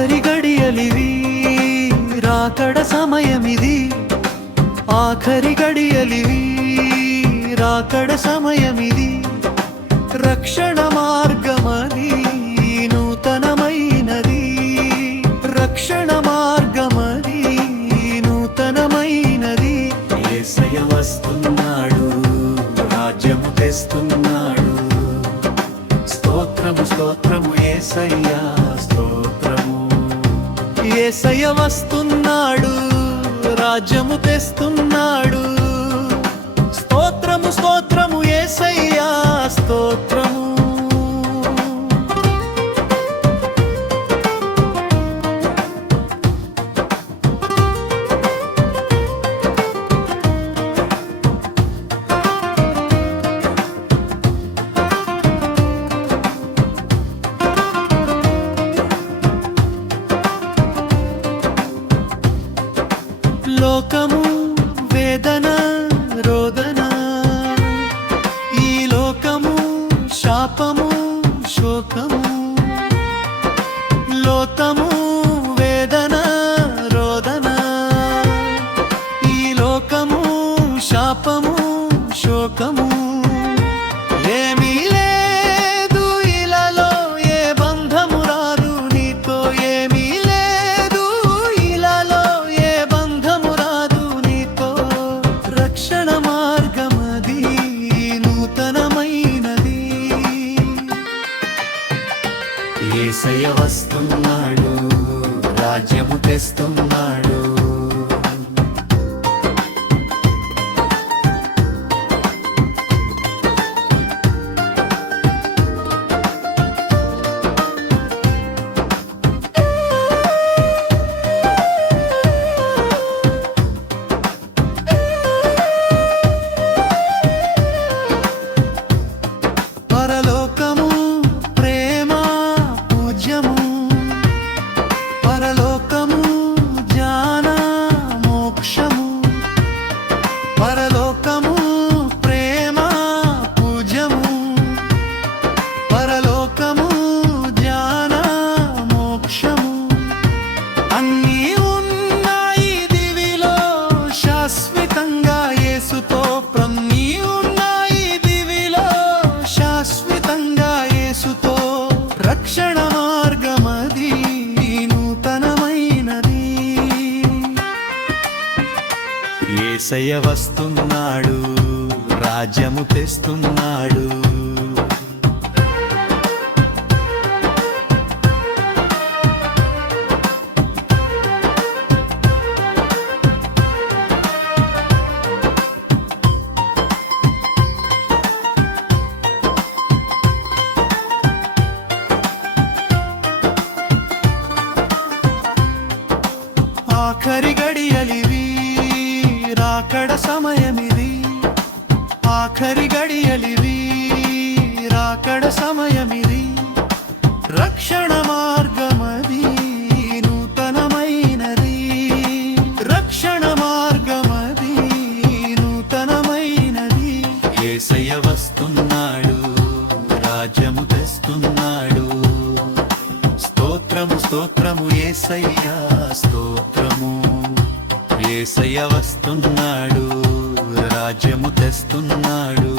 ఆఖరి గడియలివి రాకడ సమయమిది ఆఖరి గడియలివి రాకడ సమయమిది రక్షణ మార్గమది నూతనమైనది రక్షణ మార్గమది నూతనమైనది యేసయ్య వస్తున్నాడు రాజ్యము తెస్తున్నాడు స్తోత్రము స్తోత్రము యేసయ్యా స్తోత్రము యేసయ్య వస్తున్నాడు రాజ్యము తెస్తున్నాడు స్తోత్రము స్తోత్రము యేసయ్యా స్తోత్రము లోకము వేదన రోదన ఈ లోకము శాపము శోకము లోకము వేదన రోదన ఈ లోకము శాపము శోకము ఏమీ లేదు ఇలాలో ఏ బంధము రాదు నీతో ఏమీ లేదు ఇలాలో ఏ బంధము రాదు నీతో రక్షణ మార్గమది నూతనమైనది యేసయ్య వస్తున్నాడు రాజ్యము తెస్తున్నాడు పరలోకము ప్రేమ పూజ్యము పరలోకము జ్ఞాన మోక్షము పరలోకము ప్రేమ పూజ్యము పరలోకము జ్ఞాన మోక్షము అన్నీ ఉన్నాయి దివిలో శాశ్వతంగా యేసుతో ప్రన్నీ ఉన్నాయి దివిలో శాశ్వతంగా యేసుతో రక్షణ మార్గమది నూతనమైనది యేసయ్య వస్తున్నాడు రాజ్యము తెస్తున్నాడు ఆఖరి గడియలివి రాకడ సమయమిది ఆఖరి గడియలివి రాకడ సమయమిది రక్షణ మార్గమది నూతనమైనది రక్షణ మార్గమది నూతనమైనది యేసయ్య వస్తున్నాడు రాజ్యము తెస్తున్నాడు స్తోత్రము స్తోత్రము యేసయ్యా స్తోత్రము యేసయ్య వస్తున్నాడు రాజ్యము తెస్తున్నాడు